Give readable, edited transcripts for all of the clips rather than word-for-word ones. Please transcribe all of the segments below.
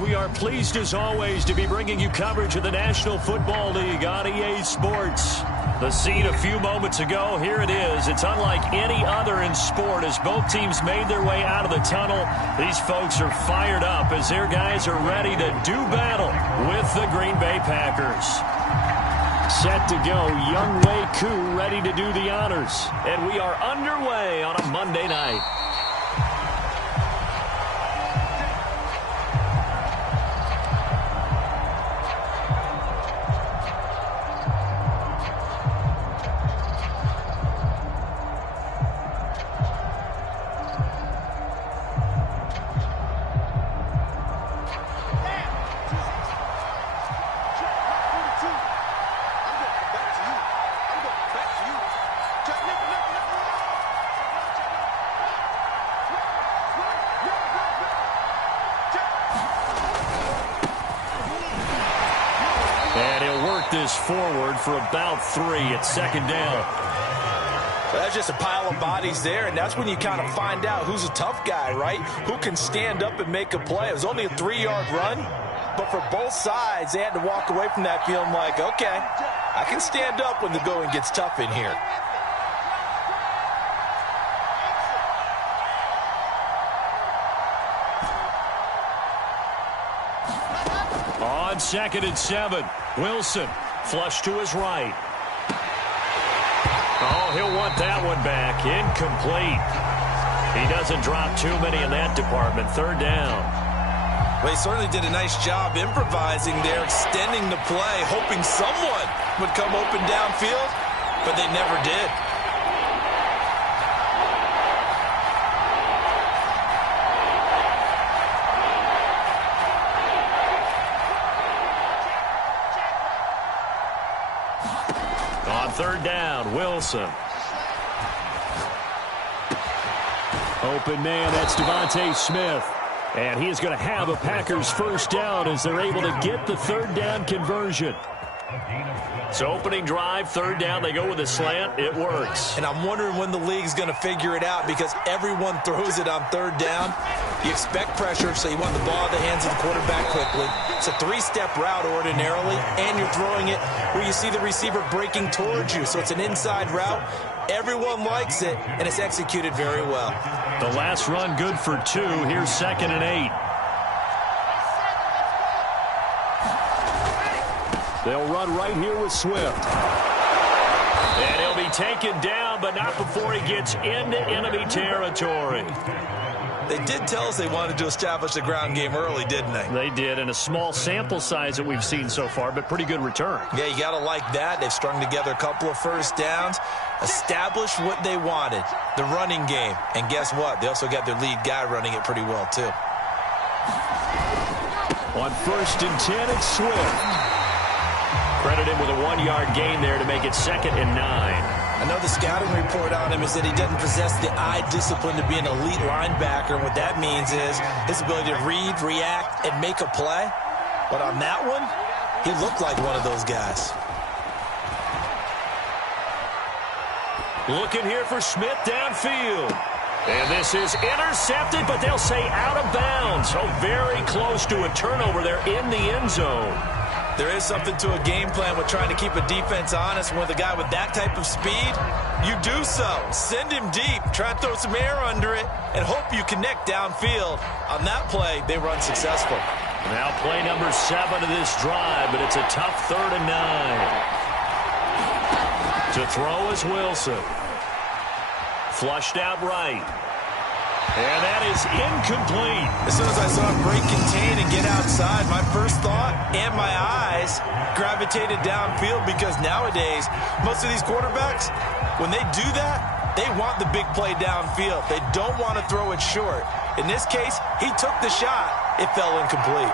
We are pleased as always to be bringing you coverage of the National Football League on EA Sports. The scene a few moments ago, here it is. It's unlike any other in sport as both teams made their way out of the tunnel. These folks are fired up as their guys are ready to do battle with the Green Bay Packers. Set to go, Younghoe Koo ready to do the honors. And we are underway on a Monday night. Forward for about 3 at second down. Well, that's just a pile of bodies there, and that's when you kind of find out who's a tough guy, right? Who can stand up and make a play. It was only a 3-yard run, but for both sides, they had to walk away from that feeling like, okay, I can stand up when the going gets tough in here. On 2nd and 7, Wilson. Flush to his right. Oh, he'll want that one back. Incomplete. He doesn't drop too many in that department. 3rd down. Well, he certainly did a nice job improvising there, extending the play, hoping someone would come open downfield, but they never did. On 3rd down, Wilson. Open man, that's Devontae Smith. And he is going to have a Packers 1st down as they're able to get the 3rd down conversion. So opening drive, 3rd down, they go with a slant. It works. And I'm wondering when the league's going to figure it out because everyone throws it on 3rd down. You expect pressure, so you want the ball in the hands of the quarterback quickly. It's a 3-step route ordinarily, and you're throwing it where you see the receiver breaking towards you. So it's an inside route. Everyone likes it, and it's executed very well. The last run good for 2. Here's 2nd and 8. They'll run right here with Swift. And he'll be taken down, but not before he gets into enemy territory. They did tell us they wanted to establish the ground game early, didn't they? They did, and a small sample size that we've seen so far, but pretty good return. Yeah, you got to like that. They've strung together a couple of 1st downs, established what they wanted, the running game. And guess what? They also got their lead guy running it pretty well, too. On 1st and 10, it's Swift. Credit him with a 1-yard gain there to make it 2nd and 9. I know the scouting report on him is that he doesn't possess the eye discipline to be an elite linebacker. And what that means is his ability to read, react, and make a play. But on that one, he looked like one of those guys. Looking here for Smith downfield. And this is intercepted, but they'll say out of bounds. So very close to a turnover there in the end zone. There is something to a game plan with trying to keep a defense honest. With a guy with that type of speed, you do so. Send him deep, try and throw some air under it, and hope you connect downfield. On that play, they were unsuccessful. Now play number 7 of this drive, but it's a tough 3rd and 9. To throw is Wilson. Flushed out right. And that is incomplete. As soon as I saw him break contain and get outside, my first thought and my eyes gravitated downfield because nowadays, most of these quarterbacks, when they do that, they want the big play downfield. They don't want to throw it short. In this case, he took the shot. It fell incomplete.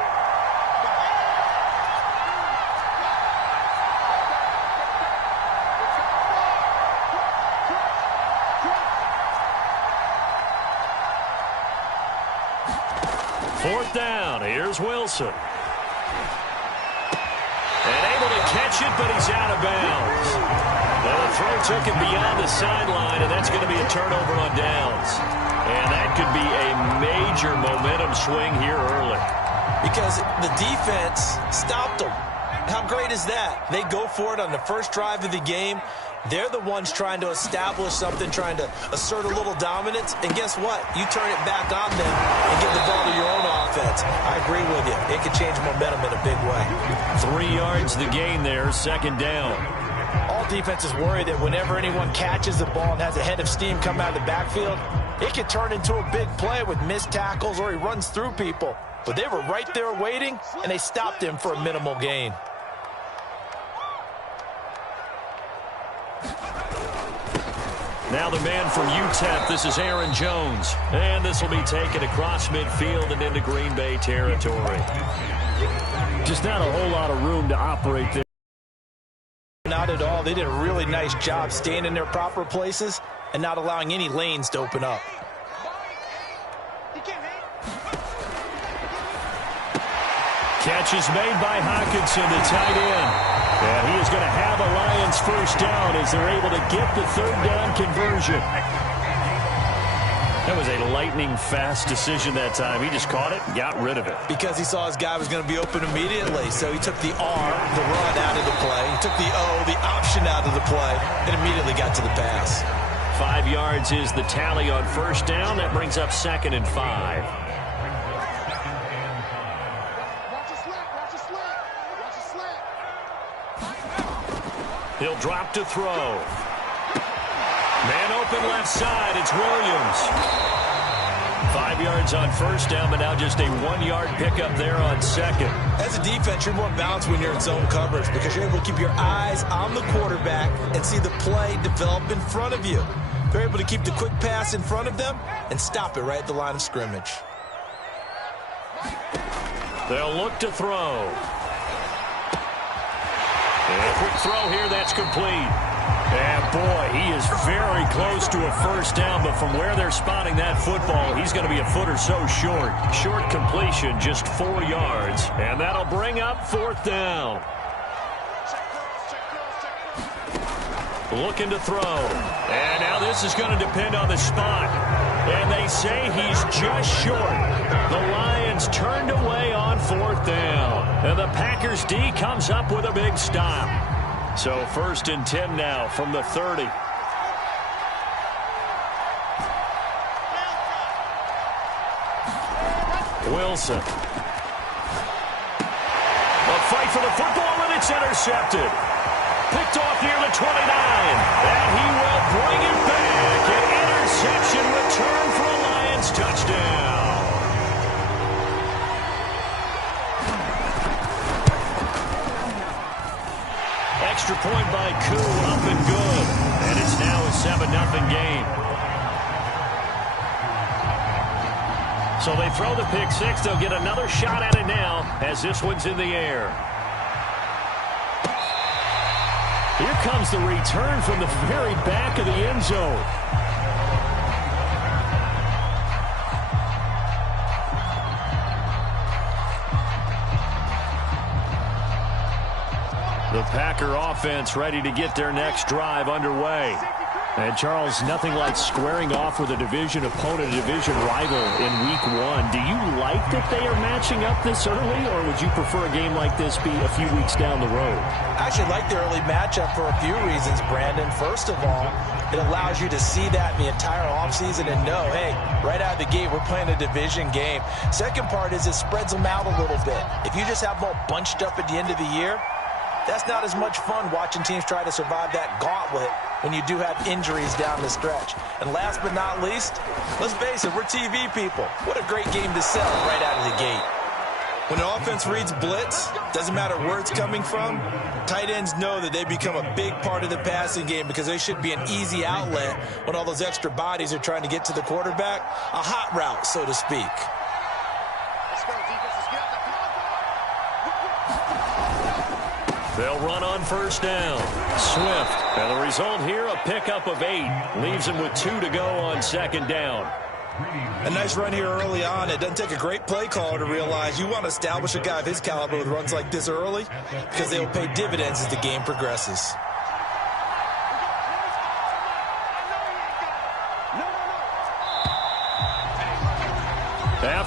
Fourth down, here's Wilson. And able to catch it, but he's out of bounds. Well, the throw took him beyond the sideline, and that's going to be a turnover on downs. And that could be a major momentum swing here early. because the defense stopped them. How great is that? They go for it on the first drive of the game. They're the ones trying to establish something, trying to assert a little dominance. And guess what? You turn it back on them and give the ball to your own offense. I agree with you. It can change momentum in a big way. 3 yards the gain there, second down. All defenses worry that whenever anyone catches the ball and has a head of steam come out of the backfield, it can turn into a big play with missed tackles or he runs through people. But they were right there waiting, and they stopped him for a minimal gain. Now the man from UTEP, this is Aaron Jones. And this will be taken across midfield and into Green Bay territory. Just not a whole lot of room to operate there. Not at all. They did a really nice job staying in their proper places and not allowing any lanes to open up. Catch is made by Hockenson, the tight end. And he is going to have a Lions first down as they're able to get the third down conversion. That was a lightning-fast decision that time. He just caught it and got rid of it. Because he saw his guy was going to be open immediately. So he took the R, the run, out of the play. He took the O, the option, out of the play, and immediately got to the pass. 5 yards is the tally on first down. That brings up 2nd and 5. He'll drop to throw. Man open left side. It's Williams. 5 yards on first down, but now just a 1-yard pickup there on second. As a defense, you're more balanced when you're in zone coverage because you're able to keep your eyes on the quarterback and see the play develop in front of you. They're able to keep the quick pass in front of them and stop it right at the line of scrimmage. They'll look to throw. A quick throw here, that's complete. And boy, he is very close to a first down, but from where they're spotting that football, he's going to be a foot or so short. Short completion, just 4 yards. And that'll bring up 4th down. Looking to throw. And now this is going to depend on the spot. And they say he's just short. The Lions turned away on 4th down. And the Packers D comes up with a big stop. So 1st and 10 now from the 30. Wilson. A fight for the football, and it's intercepted. Picked off near the 29. And he will bring it back. An interception return for a Lions touchdown. Extra point by Koo, up and good. And it's now a 7-0 game. So they throw the pick six. They'll get another shot at it now as this one's in the air. Here comes the return from the very back of the end zone. The Packer offense ready to get their next drive underway. And, Charles, nothing like squaring off with a division opponent, a division rival in Week 1. Do you like that they are matching up this early, or would you prefer a game like this be a few weeks down the road? I actually like the early matchup for a few reasons, Brandon. First of all, it allows you to see that in the entire offseason and know, hey, right out of the gate, we're playing a division game. Second part is it spreads them out a little bit. If you just have them all bunched up at the end of the year, that's not as much fun watching teams try to survive that gauntlet when you do have injuries down the stretch. And last but not least, let's face it, we're TV people. What a great game to sell right out of the gate. When an offense reads blitz, doesn't matter where it's coming from, tight ends know that they become a big part of the passing game because they should be an easy outlet when all those extra bodies are trying to get to the quarterback. A hot route, so to speak. They'll run on first down. Swift. And the result here, a pickup of 8. Leaves them with 2 to go on second down. A nice run here early on. It doesn't take a great play caller to realize you want to establish a guy of his caliber with runs like this early because they will pay dividends as the game progresses.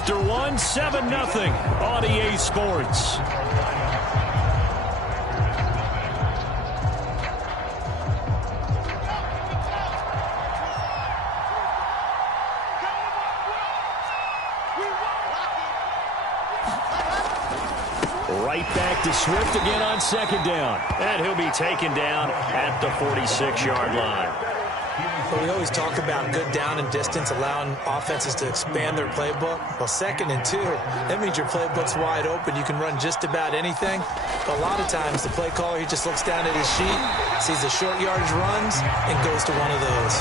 After 1, 7-0 on EA Sports. Right back to Swift again on second down. And he'll be taken down at the 46-yard line. Well, we always talk about good down and distance, allowing offenses to expand their playbook. Well, 2nd and 2, that means your playbook's wide open. You can run just about anything. But a lot of times, the play caller, he just looks down at his sheet, sees the short yardage runs, and goes to one of those.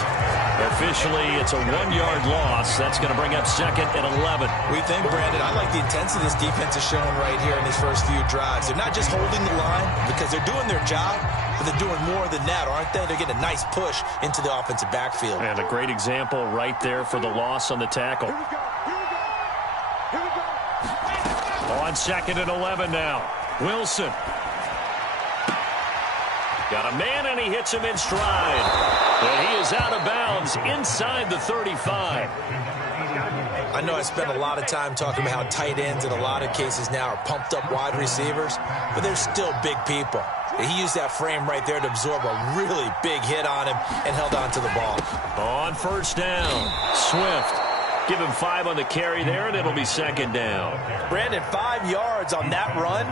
Officially, it's a 1-yard loss. That's going to bring up 2nd and 11. We think, Brandon, I like the intensity this defense is showing right here in these first few drives. They're not just holding the line because they're doing their job, but they're doing more than that, aren't they? They're getting a nice push into the offensive backfield. And a great example right there for the loss on the tackle. On 2nd and 11 now. Wilson. Got a man, and he hits him in stride. And he is out of bounds inside the 35. I know I spent a lot of time talking about how tight ends in a lot of cases now are pumped up wide receivers, but they're still big people. He used that frame right there to absorb a really big hit on him and held on to the ball. On first down, Swift. Give him 5 on the carry there, and it'll be 2nd down. Brandon, 5 yards on that run.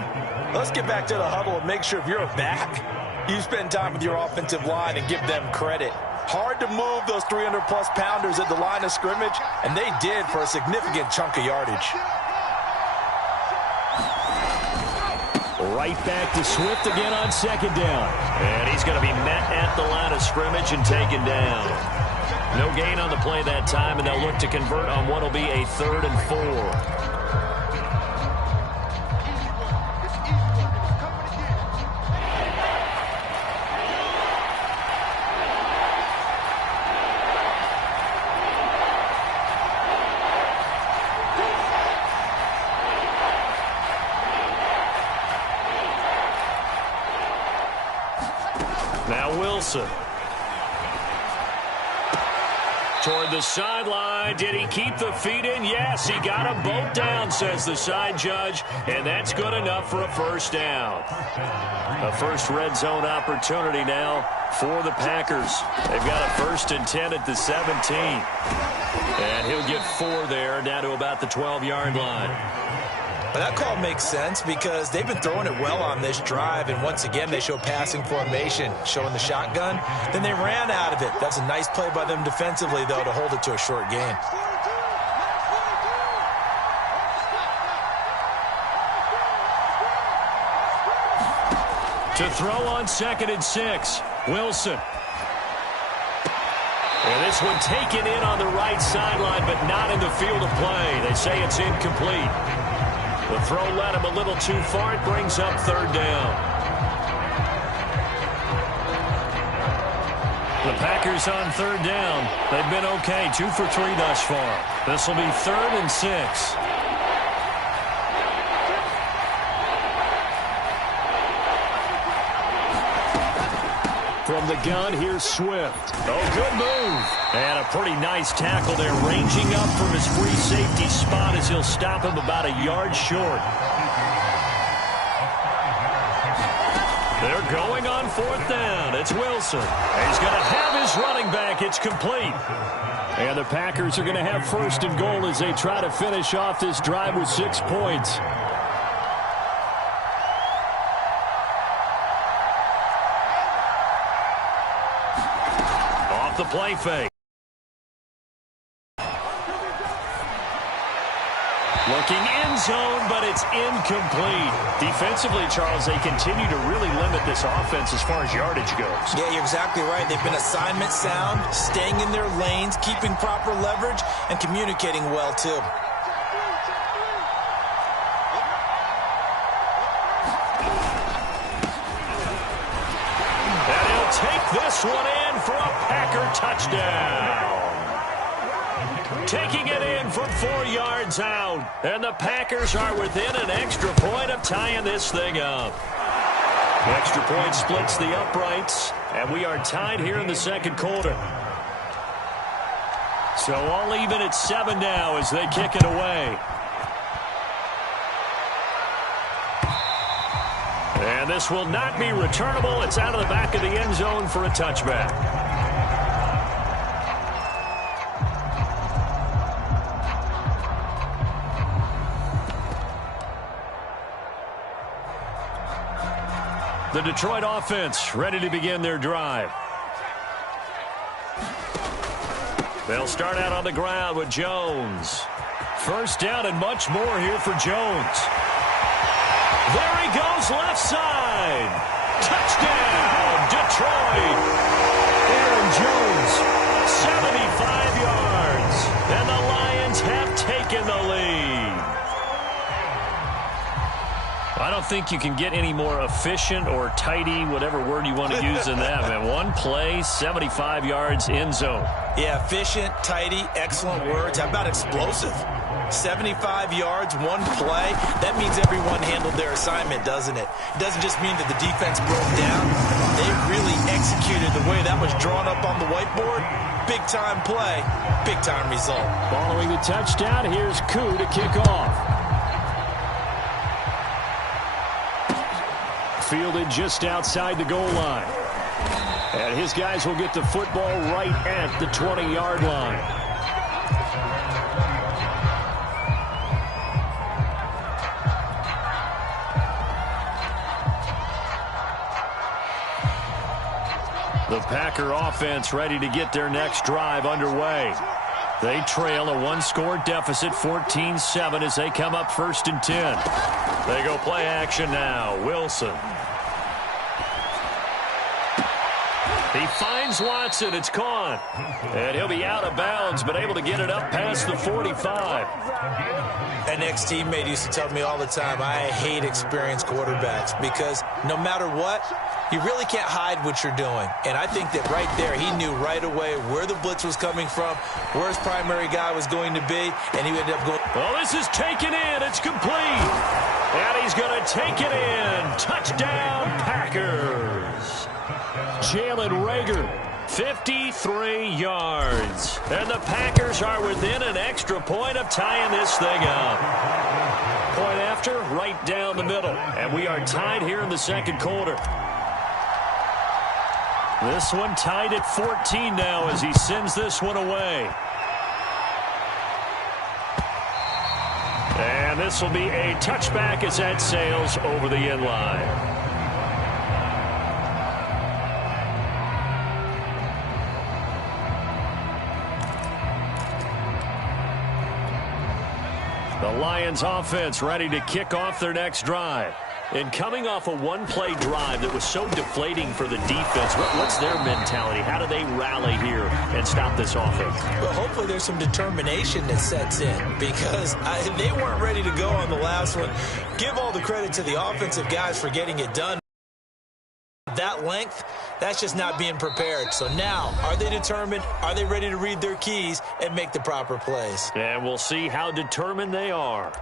Let's get back to the huddle and make sure if you're a back, you spend time with your offensive line and give them credit. Hard to move those 300-plus pounders at the line of scrimmage, and they did for a significant chunk of yardage. Right back to Swift again on 2nd down. And he's going to be met at the line of scrimmage and taken down. No gain on the play that time, and they'll look to convert on what will be a 3rd and 4. Now Wilson. Toward the sideline. Did he keep the feet in? Yes, he got them both down, says the side judge, and that's good enough for a first down. A first red zone opportunity now for the Packers. They've got a 1st and 10 at the 17. And he'll get 4 there, down to about the 12-yard line. But that call makes sense because they've been throwing it well on this drive, and once again they show passing formation, showing the shotgun. Then they ran out of it. That's a nice play by them defensively, though, to hold it to a short gain. To throw on 2nd and 6, Wilson. And this one taken in on the right sideline, but not in the field of play. They say it's incomplete. The throw led him a little too far. It brings up 3rd down. The Packers on 3rd down. They've been okay, 2 for 3 thus far. This will be 3rd and 6. From the gun, here's Swift. Oh, good move. And a pretty nice tackle there, ranging up from his free safety spot as he'll stop him about a yard short. They're going on 4th down. It's Wilson. And he's going to have his running back. It's complete. And the Packers are going to have 1st and goal as they try to finish off this drive with 6 points. The play fake. Looking end zone, but it's incomplete. Defensively, Charles, they continue to really limit this offense as far as yardage goes. Yeah, you're exactly right. They've been assignment sound, staying in their lanes, keeping proper leverage, and communicating well, too. And he'll take this one in for a Packer touchdown. Taking it in from 4 yards out. And the Packers are within an extra point of tying this thing up. The extra point splits the uprights. And we are tied here in the 2nd quarter. So all even at 7 now as they kick it away. And this will not be returnable. It's out of the back of the end zone for a touchback. The Detroit offense ready to begin their drive. They'll start out on the ground with Jones. First down and much more here for Jones. There he goes, left side. Touchdown, Detroit. Aaron Jones, 75 yards. And the Lions have taken the lead. I don't think you can get any more efficient or tidy, whatever word you want to use in that, man. One play, 75 yards, end zone. Yeah, efficient, tidy, excellent words. How about explosive? 75 yards, one play. That means everyone handled their assignment, doesn't it? It doesn't just mean that the defense broke down. They really executed the way that was drawn up on the whiteboard. Big-time play, big-time result. Following the touchdown, here's Koo to kick off. Fielded just outside the goal line. And his guys will get the football right at the 20-yard line. The Packer offense ready to get their next drive underway. They trail a one-score deficit, 14-7, as they come up 1st and 10. They go play action now. Wilson. He finds Watson. It's caught. And he'll be out of bounds, but able to get it up past the 45. An ex-teammate used to tell me all the time, I hate experienced quarterbacks because no matter what, you really can't hide what you're doing. And I think that right there, he knew right away where the blitz was coming from, where his primary guy was going to be, and he ended up going. Well, this is taken in. It's complete. And he's going to take it in. Touchdown, Packers. Jalen Reagor, 53 yards. And the Packers are within an extra point of tying this thing up. Point after, right down the middle. And we are tied here in the second quarter. This one tied at 14 now as he sends this one away. And this will be a touchback as that sails over the end line. The Lions offense ready to kick off their next drive. And coming off a one-play drive that was so deflating for the defense, what's their mentality? How do they rally here and stop this offense? Well, hopefully there's some determination that sets in because they weren't ready to go on the last one. Give all the credit to the offensive guys for getting it done. That length, that's just not being prepared. So now, are they determined? Are they ready to read their keys and make the proper plays? And we'll see how determined they are.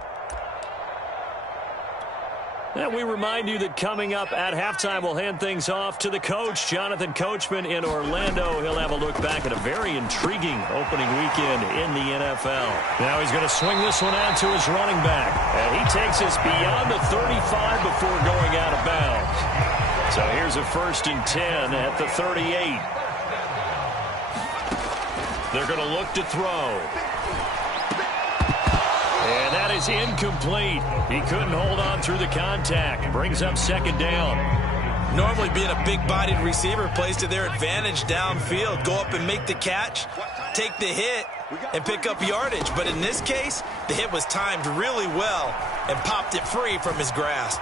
And we remind you that coming up at halftime, we'll hand things off to the coach, Jonathan Coachman in Orlando. He'll have a look back at a very intriguing opening weekend in the NFL. Now he's going to swing this one out to his running back. And he takes us beyond the 35 before going out of bounds. So here's a 1st and 10 at the 38. They're going to look to throw. And that is incomplete. He couldn't hold on through the contact. Brings up 2nd down. Normally being a big-bodied receiver plays to their advantage downfield. Go up and make the catch, take the hit, and pick up yardage. But in this case, the hit was timed really well and popped it free from his grasp.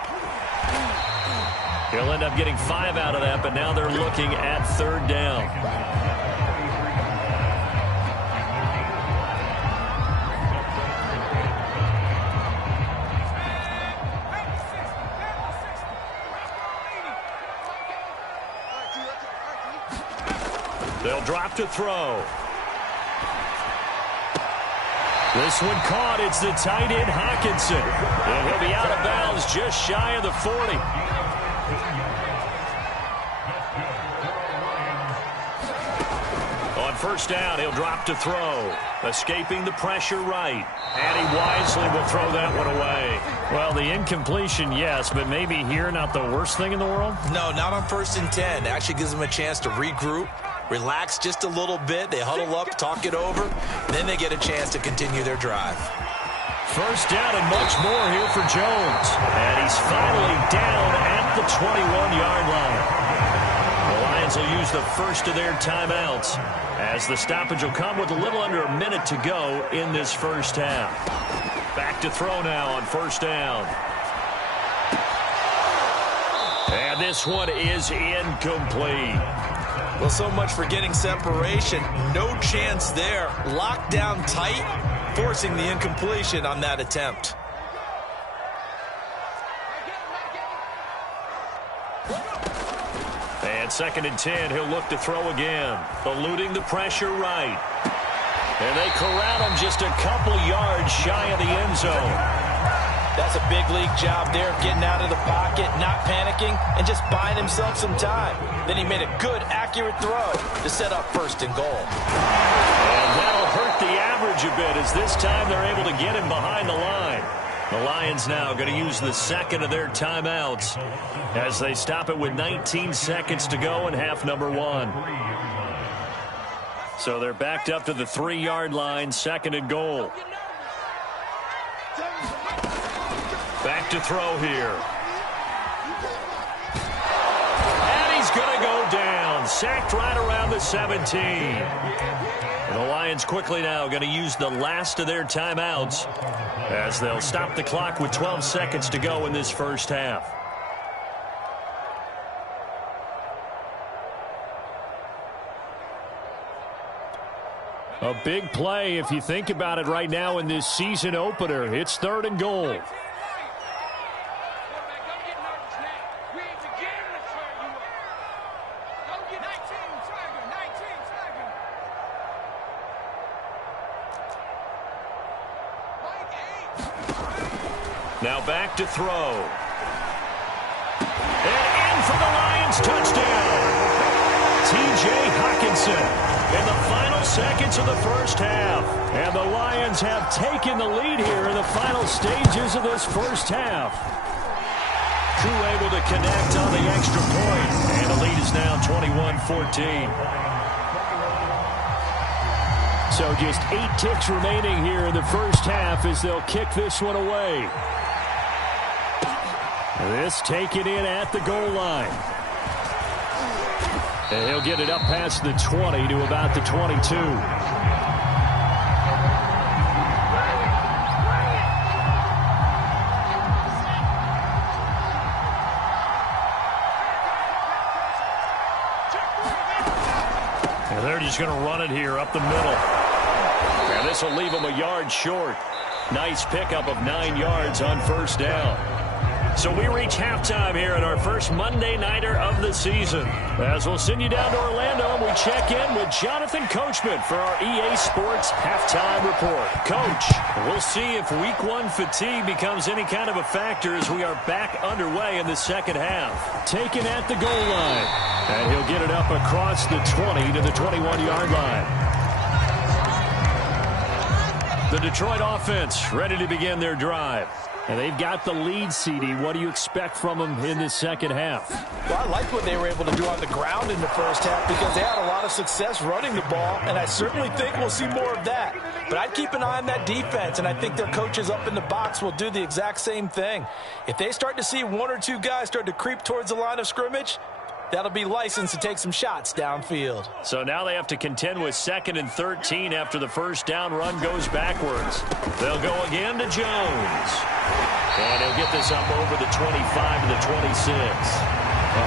He'll end up getting 5 out of that, but now they're looking at 3rd down. They'll drop to throw. This one caught. It's the tight end, Hockenson. And he'll be out of bounds just shy of the 40. On first down, he'll drop to throw. Escaping the pressure right. And he wisely will throw that one away. Well, the incompletion, yes, but maybe here not the worst thing in the world? No, not on 1st and 10. It actually gives them a chance to regroup, relax just a little bit. They huddle up, talk it over. Then they get a chance to continue their drive. First down and much more here for Jones. And he's finally down at the 21-yard line. The Lions will use the first of their timeouts as the stoppage will come with a little under a minute to go in this first half. Back to throw now on first down. And this one is incomplete. Well, so much for getting separation. No chance there. Locked down tight, forcing the incompletion on that attempt. And 2nd and 10, he'll look to throw again. Eluding the pressure right. And they corral him just a couple yards shy of the end zone. That's a big league job there, getting out of the pocket, not panicking, and just buying himself some time. Then he made a good, accurate throw to set up 1st and goal. And that'll hurt the average a bit as this time they're able to get him behind the line. The Lions now going to use the second of their timeouts as they stop it with 19 seconds to go in half number 1. So they're backed up to the 3-yard line, 2nd and goal. Back to throw here. And he's going to go down. Sacked right around the 17. And the Lions quickly now going to use the last of their timeouts as they'll stop the clock with 12 seconds to go in this first half. A big play if you think about it right now in this season opener. It's 3rd and goal. Now back to throw. And in for the Lions touchdown. T.J. Hockenson in the final seconds of the first half. And the Lions have taken the lead here in the final stages of this first half. Crew able to connect on the extra point. And the lead is now 21-14. So just 8 ticks remaining here in the first half as they'll kick this one away. This taken in at the goal line. And he'll get it up past the 20 to about the 22. And they're just going to run it here up the middle. And this will leave them a yard short. Nice pickup of 9 yards on first down. So we reach halftime here in our first Monday Nighter of the season. As we'll send you down to Orlando and we check in with Jonathan Coachman for our EA Sports Halftime Report. Coach, we'll see if Week 1 fatigue becomes any kind of a factor as we are back underway in the second half. Taken at the goal line. And he'll get it up across the 20 to the 21-yard line. The Detroit offense ready to begin their drive. And they've got the lead, CD. What do you expect from them in this second half? Well, I like what they were able to do on the ground in the first half because they had a lot of success running the ball, and I certainly think we'll see more of that. But I'd keep an eye on that defense, and I think their coaches up in the box will do the exact same thing. If they start to see 1 or 2 guys start to creep towards the line of scrimmage, that'll be licensed to take some shots downfield. So now they have to contend with 2nd and 13 after the first down run goes backwards. They'll go again to Jones. And he'll get this up over the 25 to the 26.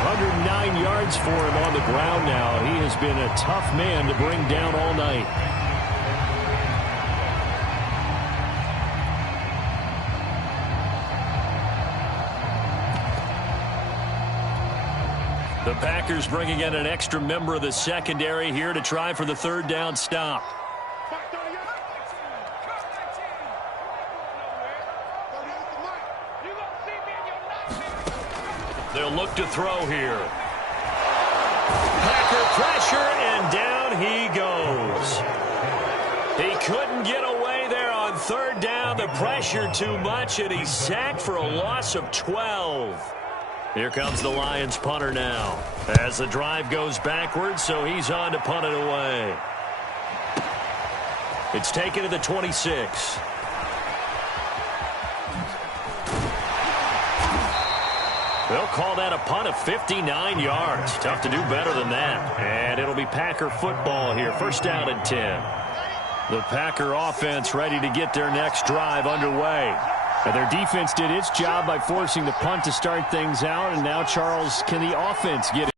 109 yards for him on the ground now. He has been a tough man to bring down all night. The Packers bringing in an extra member of the secondary here to try for the 3rd down stop. They'll look to throw here. Packer pressure, and down he goes. couldn't get away there on third down. The pressure too much, and he's sacked for a loss of 12. Here comes the Lions punter now as the drive goes backwards, so he's on to punt it away. It's taken to the 26. They'll call that a punt of 59 yards. Tough to do better than that. And it'll be Packer football here. First down and 10. The Packer offense ready to get their next drive underway. And their defense did its job by forcing the punt to start things out. And now, Charles, can the offense get it?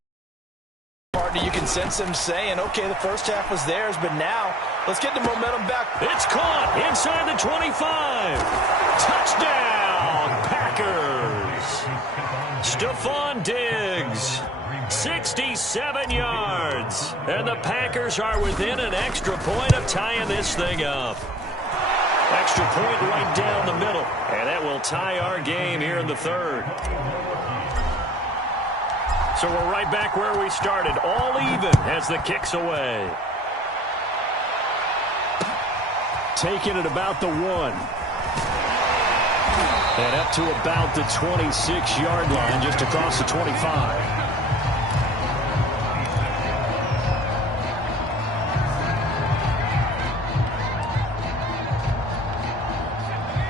Partner, you can sense them saying, okay, the first half was theirs, but now let's get the momentum back. It's caught inside the 25. Touchdown, Packers. Stephon Diggs, 67 yards. And the Packers are within an extra point of tying this thing up. Extra point right down the middle. And that will tie our game here in the third. So we're right back where we started. All even as the kick's away. Taken at about the 1. And up to about the 26-yard line, just across the 25.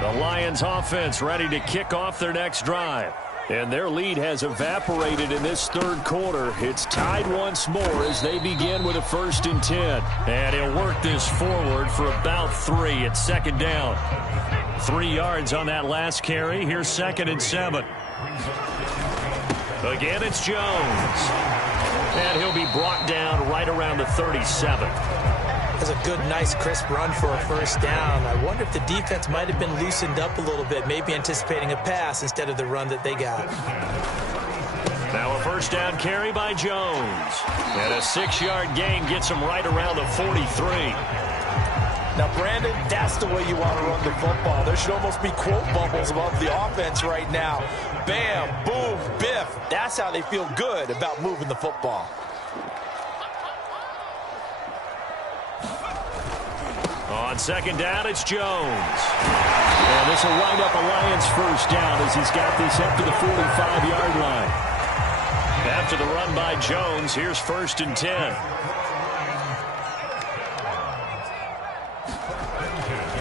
The Lions offense ready to kick off their next drive. And their lead has evaporated in this third quarter. It's tied once more as they begin with a 1st and 10. And he'll work this forward for about 3. It's second down. 3 yards on that last carry. Here's 2nd and 7. Again, it's Jones. And he'll be brought down right around the 37. That's a good, nice, crisp run for a first down. I wonder if the defense might have been loosened up a little bit, maybe anticipating a pass instead of the run that they got. Now a first down carry by Jones. And a 6-yard gain gets him right around the 43. Now, Brandon, that's the way you want to run the football. There should almost be quote bubbles above the offense right now. Bam, boom, biff. That's how they feel good about moving the football. On second down, it's Jones. And this will wind up a Lions first down as he's got this up to the 45-yard line. After the run by Jones, here's 1st and 10.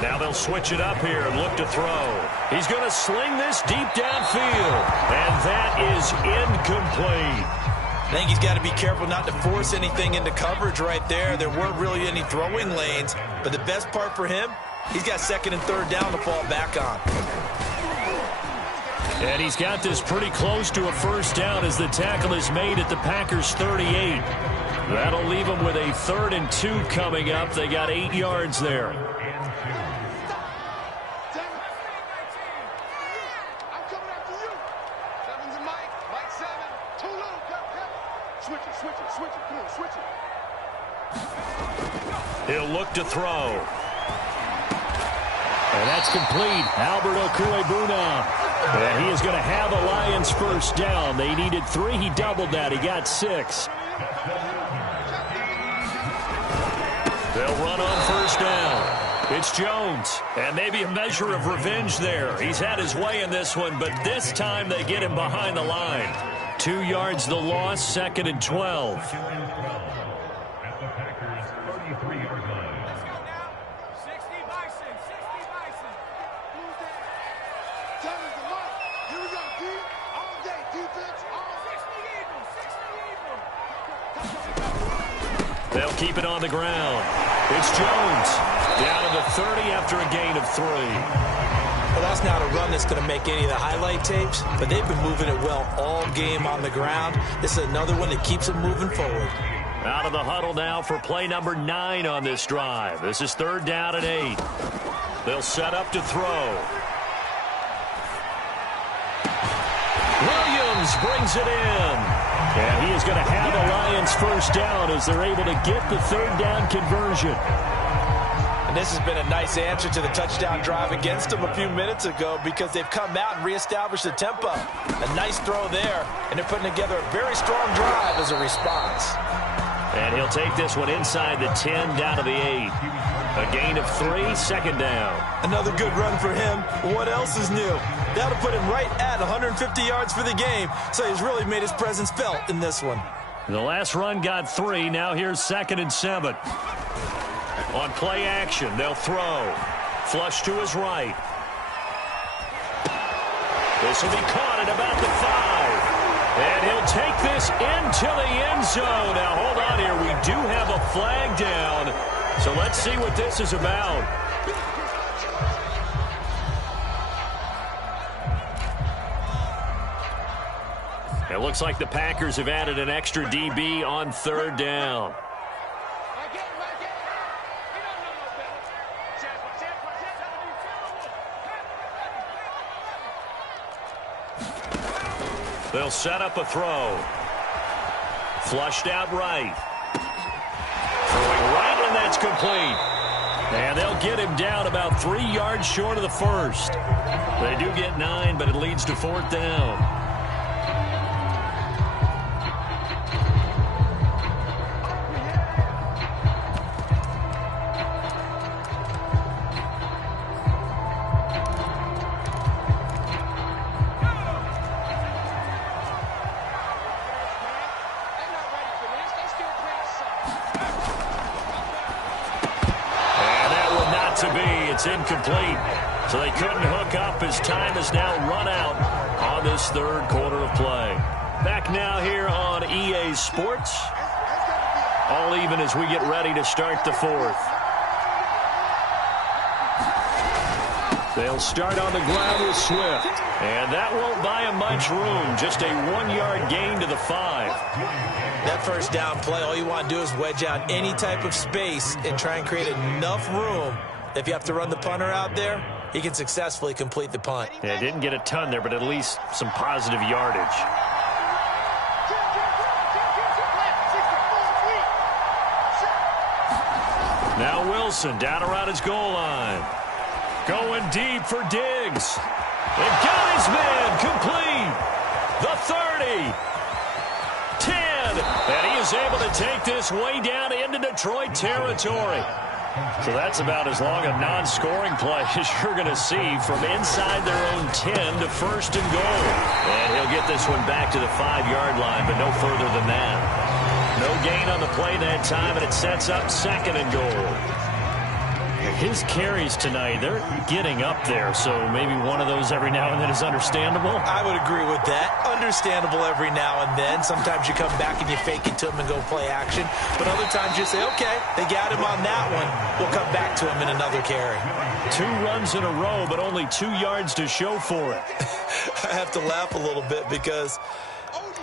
Now they'll switch it up here and look to throw. He's going to sling this deep downfield. And that is incomplete. I think he's got to be careful not to force anything into coverage right there. There weren't really any throwing lanes. But the best part for him, he's got 2nd and 3rd down to fall back on. And he's got this pretty close to a first down as the tackle is made at the Packers' 38. That'll leave them with a 3rd and 2 coming up. They got 8 yards there. He'll look to throw. And that's complete. Albert Okwuegbunam. And he is going to have a Lions first down. They needed 3. He doubled that. He got 6. They'll run on first down. It's Jones. And maybe a measure of revenge there. He's had his way in this one, but this time they get him behind the line. 2 yards the loss, 2nd and 12. They'll keep it on the ground. It's Jones down to the 30 after a gain of 3. Well, that's not a run that's going to make any of the highlight tapes, but they've been moving it well all game on the ground. This is another one that keeps them moving forward. Out of the huddle now for play number 9 on this drive. This is 3rd down and 8. They'll set up to throw. Williams brings it in. And he is going to have a Lions first down as they're able to get the 3rd down conversion. And this has been a nice answer to the touchdown drive against them a few minutes ago because they've come out and reestablished the tempo. A nice throw there, and they're putting together a very strong drive as a response. And he'll take this one inside the 10 down to the 8. A gain of 3, second down. Another good run for him. What else is new? That'll put him right at 150 yards for the game, so he's really made his presence felt in this one. The last run got 3. Now here's 2nd and 7. On play action, they'll throw. Flush to his right. This will be caught at about the 5. And he'll take this into the end zone. Now, hold on here. We do have a flag down. So let's see what this is about. It looks like the Packers have added an extra DB on 3rd down. They'll set up a throw. Flushed out right. Throwing right, and that's complete. And they'll get him down about 3 yards short of the first. They do get 9, but it leads to 4th down. It's incomplete, so they couldn't hook up as time is now run out on this 3rd quarter of play. Back now here on EA Sports. All even as we get ready to start the 4th. They'll start on the ground with Swift. And that won't buy him much room. Just a 1-yard gain to the 5. That first down play, all you want to do is wedge out any type of space and try and create enough room. If you have to run the punter out there, he can successfully complete the punt. Yeah, didn't get a ton there, but at least some positive yardage. Now Wilson down around his goal line. Going deep for Diggs. They've got his man complete. The 30. 10. And he is able to take this way down into Detroit territory. So that's about as long a non-scoring play as you're going to see from inside their own 10 to 1st and goal. And he'll get this one back to the 5-yard line, but no further than that. No gain on the play that time, and it sets up 2nd and goal. His carries tonight, they're getting up there, so maybe one of those every now and then is understandable. I would agree with that. Understandable every now and then. Sometimes you come back and you fake it to him and go play action. But other times you say, okay, they got him on that one. We'll come back to him in another carry. 2 runs in a row, but only 2 yards to show for it. I have to laugh a little bit because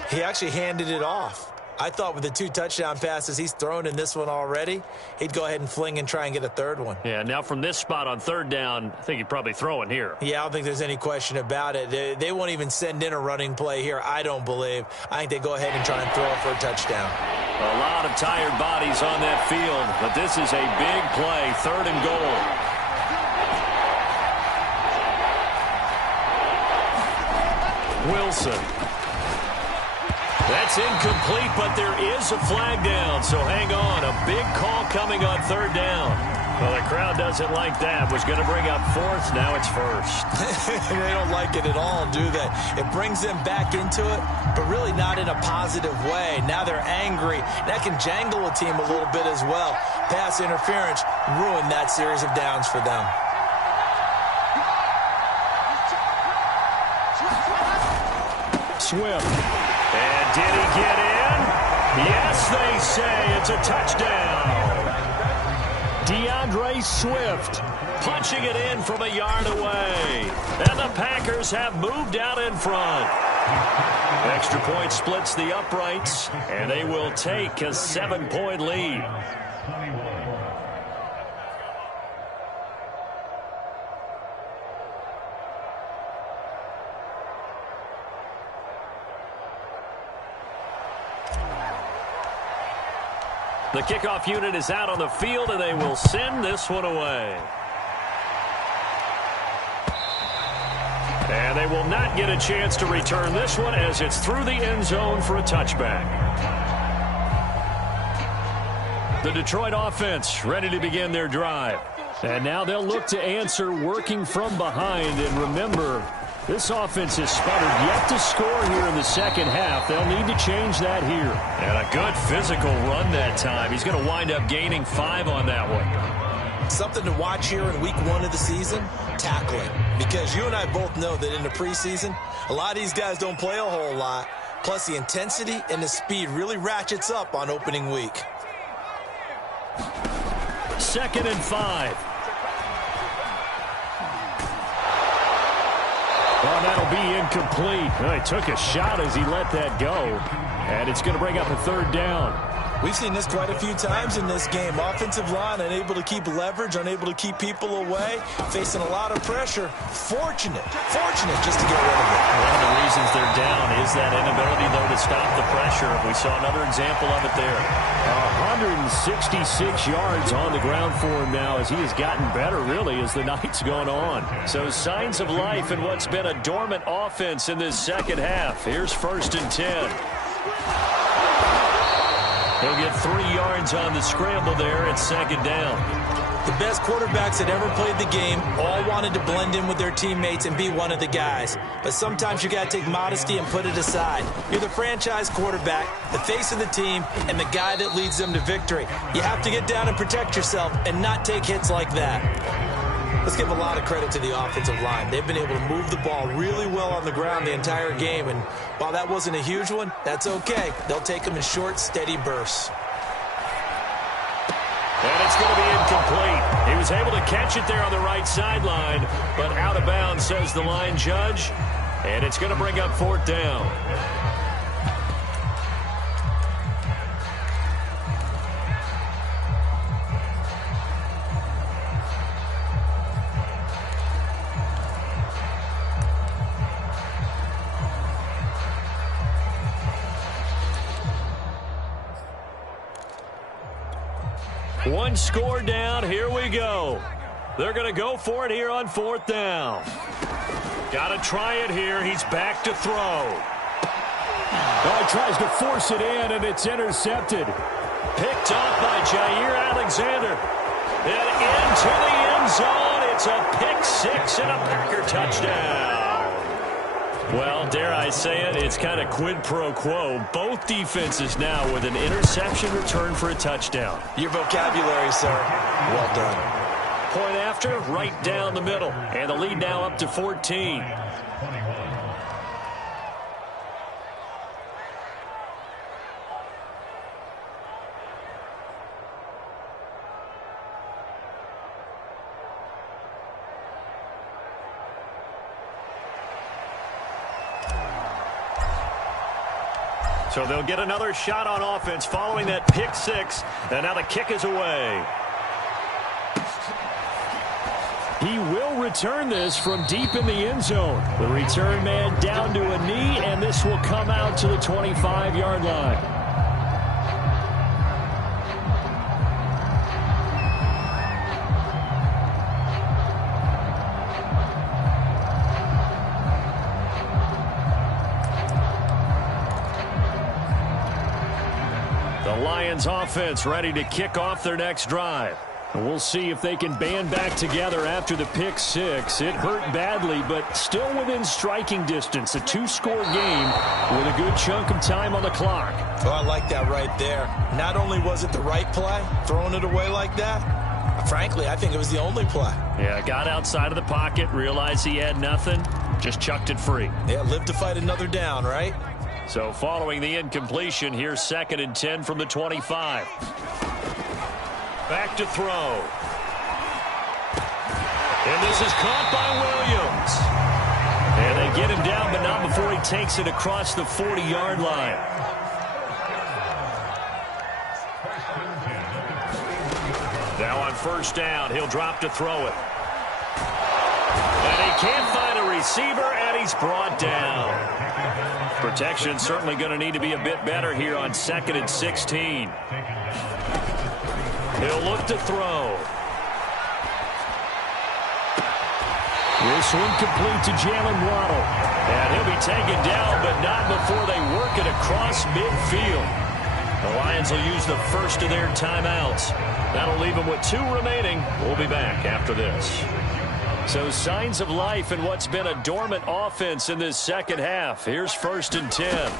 he actually handed it off. I thought with the 2 touchdown passes he's thrown in this one already, he'd go ahead and fling and try and get a 3rd one. Yeah, now from this spot on 3rd down, I think he'd probably throw it here. Yeah, I don't think there's any question about it. They won't even send in a running play here, I don't believe. I think they go ahead and try and throw it for a touchdown. A lot of tired bodies on that field, but this is a big play, 3rd and goal. Wilson. That's incomplete, but there is a flag down, so hang on. A big call coming on 3rd down. Well, the crowd doesn't like that. Was going to bring up 4th, now it's 1st. They don't like it at all, do they? It brings them back into it, but really not in a positive way. Now they're angry. That can jangle a team a little bit as well. Pass interference ruined that series of downs for them. Swift. And did he get in? Yes, they say it's a touchdown. DeAndre Swift punching it in from a yard away. And the Packers have moved out in front. Extra point splits the uprights, and they will take a 7-point lead. The kickoff unit is out on the field, and they will send this one away. And they will not get a chance to return this one as it's through the end zone for a touchback. The Detroit offense ready to begin their drive. And now they'll look to answer working from behind. And remember, this offense has sputtered yet to score here in the second half. They'll need to change that here. And a good physical run that time. He's going to wind up gaining 5 on that one. Something to watch here in week 1 of the season, tackling. Because you and I both know that in the preseason, a lot of these guys don't play a whole lot. Plus, the intensity and the speed really ratchets up on opening week. 2nd and 5. Oh, that'll be incomplete. Well, he took a shot as he let that go. And it's going to bring up a 3rd down. We've seen this quite a few times in this game. Offensive line unable to keep leverage, unable to keep people away, facing a lot of pressure. Fortunate just to get rid of it. One of the reasons they're down is that inability, though, to stop the pressure. We saw another example of it there. 166 yards on the ground for him now as he has gotten better, really, as the night's gone on. So signs of life in what's been a dormant offense in this second half. Here's 1st and 10. He'll get 3 yards on the scramble there at 2nd down. The best quarterbacks that ever played the game all wanted to blend in with their teammates and be one of the guys. But sometimes you got to take modesty and put it aside. You're the franchise quarterback, the face of the team, and the guy that leads them to victory. You have to get down and protect yourself and not take hits like that. Let's give a lot of credit to the offensive line. They've been able to move the ball really well on the ground the entire game. And while that wasn't a huge one, that's okay. They'll take them in short, steady bursts. And it's going to be incomplete. He was able to catch it there on the right sideline, but out of bounds, says the line judge. And it's going to bring up 4th down. One score down. Here we go. They're going to go for it here on 4th down. Got to try it here. He's back to throw. Oh, he tries to force it in, and it's intercepted. Picked off by Jair Alexander. And into the end zone. It's a pick 6 and a Packer touchdown. Well, dare I say it, it's kind of quid pro quo. Both defenses now with an interception return for a touchdown. Your vocabulary, sir. Well done. Point after, right down the middle. And the lead now up to 14. So they'll get another shot on offense following that pick 6. And now the kick is away. He will return this from deep in the end zone. The return man down to a knee, and this will come out to the 25-yard line. The Lions offense ready to kick off their next drive. And we'll see if they can band back together after the pick 6. It hurt badly, but still within striking distance. A 2-score game with a good chunk of time on the clock. Oh, I like that right there. Not only was it the right play, throwing it away like that, frankly, I think it was the only play. Yeah, got outside of the pocket, realized he had nothing, just chucked it free. Yeah, live to fight another down, right? So following the incompletion, here's 2nd and 10 from the 25. Back to throw. And this is caught by Williams. And they get him down, but not before he takes it across the 40-yard line. Now on 1st down, he'll drop to throw it. And he can't find a receiver, and he's brought down. Protection certainly going to need to be a bit better here on 2nd and 16. He'll look to throw. This one complete to Jalen Waddle. And he'll be taken down, but not before they work it across midfield. The Lions will use the first of their timeouts. That'll leave them with 2 remaining. We'll be back after this. So signs of life in what's been a dormant offense in this second half. Here's 1st and 10.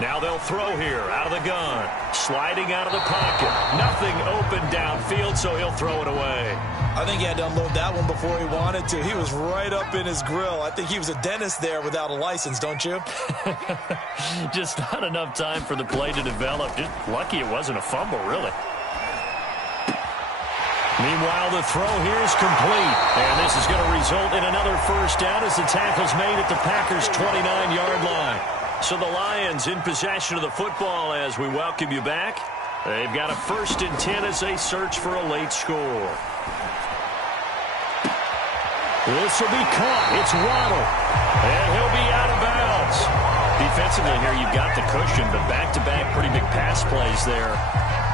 Now they'll throw here out of the gun. Sliding out of the pocket. Nothing open downfield, so he'll throw it away. I think he had to unload that one before he wanted to. He was right up in his grill. I think he was a dentist there without a license, don't you? Just not enough time for the play to develop. Just lucky it wasn't a fumble, really. Meanwhile, the throw here is complete. And this is going to result in another first down as the tackle's made at the Packers' 29-yard line. So the Lions in possession of the football as we welcome you back. They've got a 1st and 10 as they search for a late score. This will be caught. It's Waddle. And he'll be out of bounds. Defensively here, you've got the cushion, but back-to-back pretty big pass plays there.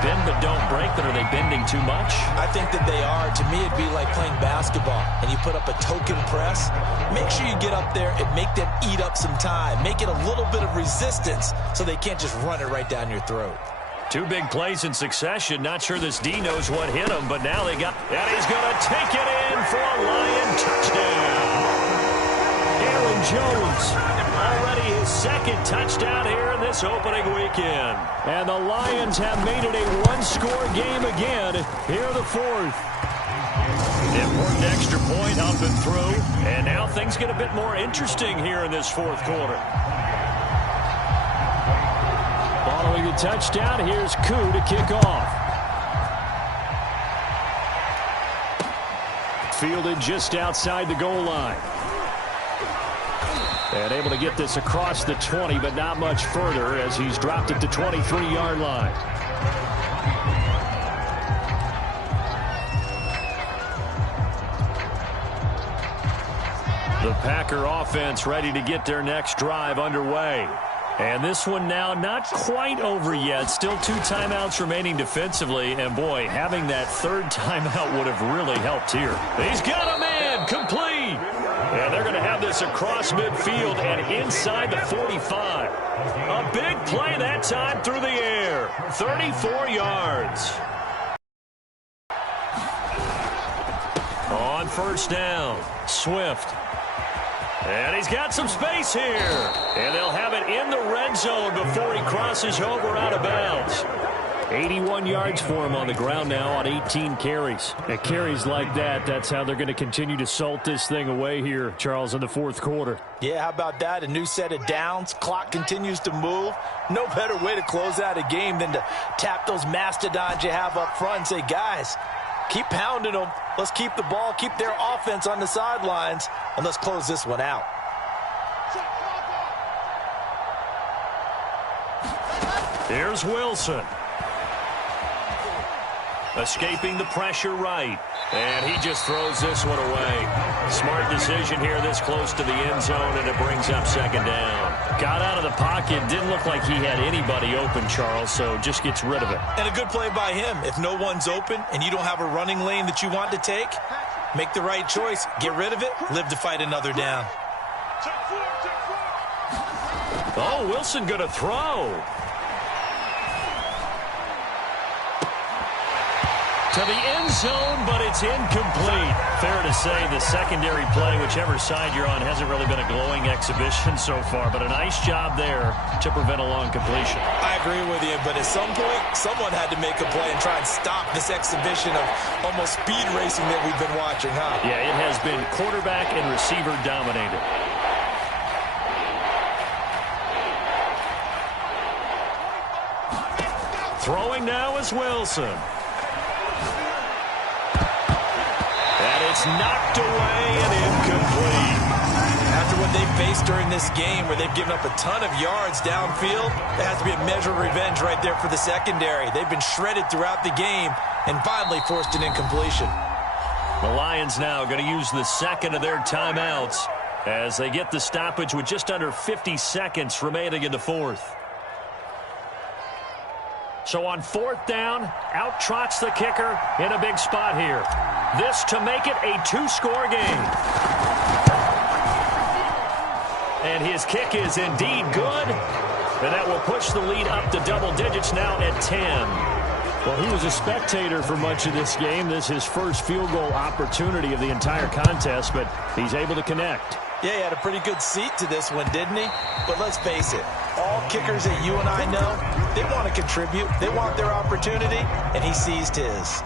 Bend but don't break, but are they bending too much? I think that they are. To me, it'd be like playing basketball, and you put up a token press. Make sure you get up there and make them eat up some time. Make it a little bit of resistance so they can't just run it right down your throat. 2 big plays in succession. Not sure this D knows what hit him, but now they got... And he's going to take it in for a Lion touchdown. Aaron Jones, already his 2nd touchdown here in this opening weekend. And the Lions have made it a 1-score game again. Here the 4th. Important extra point up and through. And now things get a bit more interesting here in this 4th quarter. Following the touchdown, here's Koo to kick off. Fielded just outside the goal line. And able to get this across the 20, but not much further as he's dropped at the 23-yard line. The Packer offense ready to get their next drive underway. And this one now not quite over yet. Still 2 timeouts remaining defensively. And, boy, having that 3rd timeout would have really helped here. He's got a man complete. And they're going to have this across midfield and inside the 45. A big play that time through the air. 34 yards. On 1st down, Swift. And he's got some space here. And they'll have it in the red zone before he crosses over out of bounds. 81 yards for him on the ground now on 18 carries. And carries like that, that's how they're going to continue to salt this thing away here, Charles, in the 4th quarter. Yeah, how about that? A new set of downs. Clock continues to move. No better way to close out a game than to tap those mastodons you have up front and say, guys, keep pounding them. Let's keep the ball, keep their offense on the sidelines, and let's close this one out. Here's Wilson. Escaping the pressure right. And he just throws this one away. Smart decision here this close to the end zone, and it brings up 2nd down. Got out of the pocket. Didn't look like he had anybody open, Charles, so just gets rid of it. And a good play by him. If no one's open and you don't have a running lane that you want to take, make the right choice. Get rid of it. Live to fight another down. Oh, Wilson going to throw. To the end zone, but it's incomplete. Fair to say the secondary play, whichever side you're on, hasn't really been a glowing exhibition so far, but a nice job there to prevent a long completion. I agree with you, but at some point, someone had to make a play and try and stop this exhibition of almost speed racing that we've been watching, huh? Yeah, it has been quarterback and receiver dominated. Throwing now is Wilson. And it's knocked away and incomplete. After what they've faced during this game where they've given up a ton of yards downfield, there has to be a measure of revenge right there for the secondary. They've been shredded throughout the game and finally forced an incompletion. The Lions now going to use the 2nd of their timeouts as they get the stoppage with just under 50 seconds remaining in the 4th. So on 4th down, out trots the kicker in a big spot here. This to make it a 2-score game. And his kick is indeed good. And that will push the lead up to double digits now at 10. Well, he was a spectator for much of this game. This is his first field goal opportunity of the entire contest, but he's able to connect. Yeah, he had a pretty good seat to this one, didn't he? But let's face it, all kickers that you and I know, they want to contribute. They want their opportunity, and he seized his.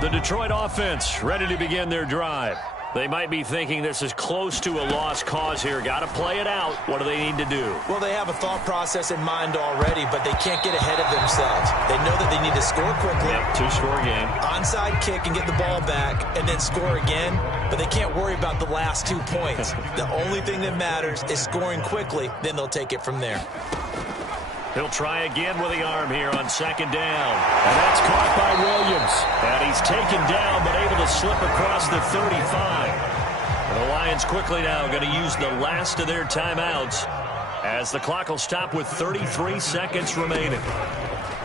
The Detroit offense ready to begin their drive. They might be thinking this is close to a lost cause here. Got to play it out. What do they need to do? Well, they have a thought process in mind already, but they can't get ahead of themselves. They know that they need to score quickly. Yep, two-score game. Onside kick and get the ball back and then score again, but they can't worry about the last 2 points. The only thing that matters is scoring quickly, then they'll take it from there. He'll try again with the arm here on second down. And that's caught by Williams. And he's taken down but able to slip across the 35. And the Lions quickly now going to use the last of their timeouts as the clock will stop with 33 seconds remaining.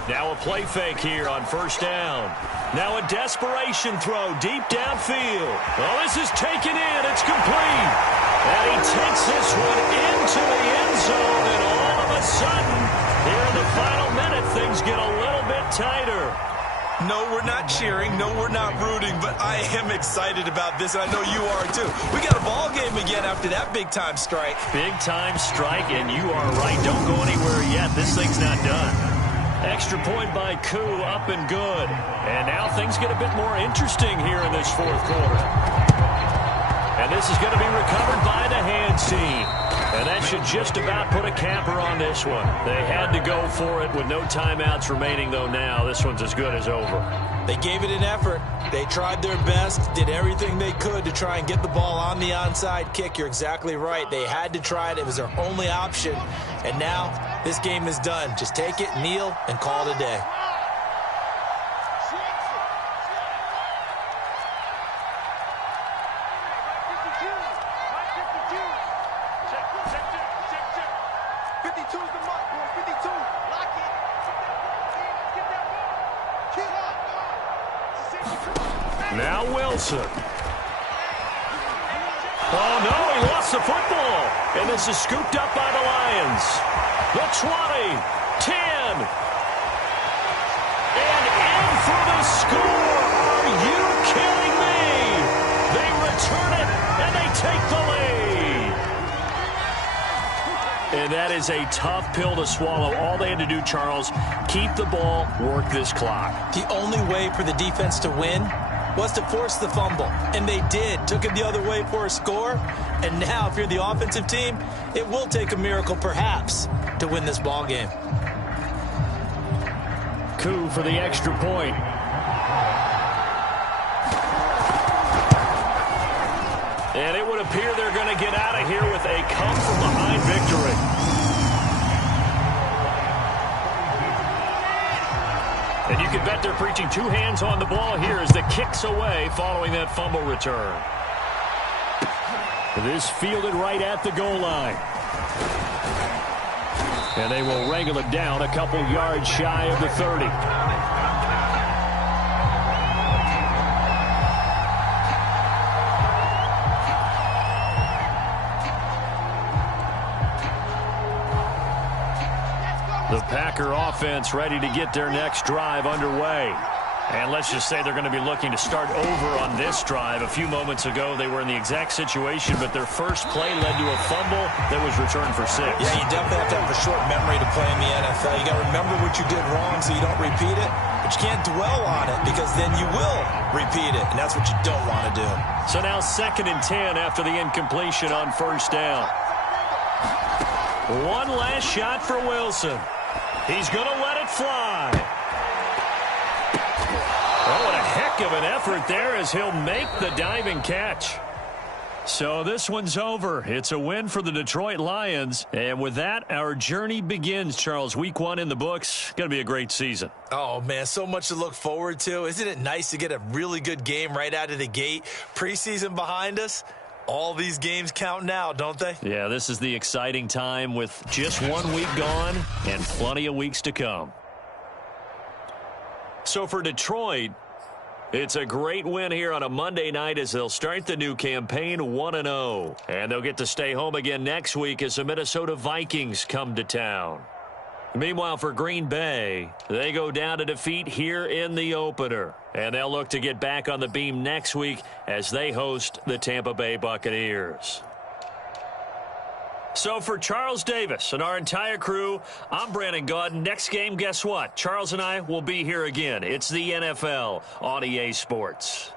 Now a play fake here on first down. Now a desperation throw deep downfield. Well, this is taken in. It's complete. And he takes this one into the end zone. And all of a sudden, here in the final minute, things get a little bit tighter. No, we're not cheering. No, we're not rooting. But I am excited about this, and I know you are too. We got a ball game again after that big-time strike. Big-time strike, and you are right. Don't go anywhere yet. This thing's not done. Extra point by Koo, up and good. And now things get a bit more interesting here in this fourth quarter. And this is going to be recovered by the hands team. And that should just about put a capper on this one. They had to go for it with no timeouts remaining, though now this one's as good as over. They gave it an effort. They tried their best, did everything they could to try and get the ball on the onside kick. You're exactly right. They had to try it. It was their only option. And now this game is done. Just take it, kneel, and call it a day. Now Wilson. Oh, no, he lost the football. And this is scooped up by the Lions. The 20, 10. And in for the score. Are you kidding me? They return it, and they take the lead. And that is a tough pill to swallow. All they had to do, Charles, keep the ball, work this clock. The only way for the defense to win was to force the fumble, and they did. Took it the other way for a score, and now if you're the offensive team, it will take a miracle perhaps to win this ball game. Koo for the extra point. And it would appear they're going to get out of here with a come-from-behind victory. And you can bet they're preaching two hands on the ball here as the kick's away following that fumble return. This fielded right at the goal line. And they will wrangle it down a couple yards shy of the 30. The Packer offense ready to get their next drive underway. And let's just say they're going to be looking to start over on this drive. A few moments ago, they were in the exact situation, but their first play led to a fumble that was returned for 6. Yeah, you definitely have to have a short memory to play in the NFL. You got to remember what you did wrong so you don't repeat it, but you can't dwell on it because then you will repeat it, and that's what you don't want to do. So now 2nd and 10 after the incompletion on first down. One last shot for Wilson. He's going to let it fly. Oh, what a heck of an effort there as he'll make the diving catch. So this one's over. It's a win for the Detroit Lions. And with that, our journey begins, Charles. Week 1 in the books. Going to be a great season. Oh, man, so much to look forward to. Isn't it nice to get a really good game right out of the gate? Preseason behind us. All these games count now, don't they? Yeah, this is the exciting time with just 1 week gone and plenty of weeks to come. So for Detroit, It's a great win here on a Monday night as they'll start the new campaign 1-0. And they'll get to stay home again next week as the Minnesota Vikings come to town. Meanwhile, for Green Bay, they go down to defeat here in the opener. And they'll look to get back on the beam next week as they host the Tampa Bay Buccaneers. So for Charles Davis and our entire crew, I'm Brandon Gaudin. Next game, guess what? Charles and I will be here again. It's the NFL on EA Sports.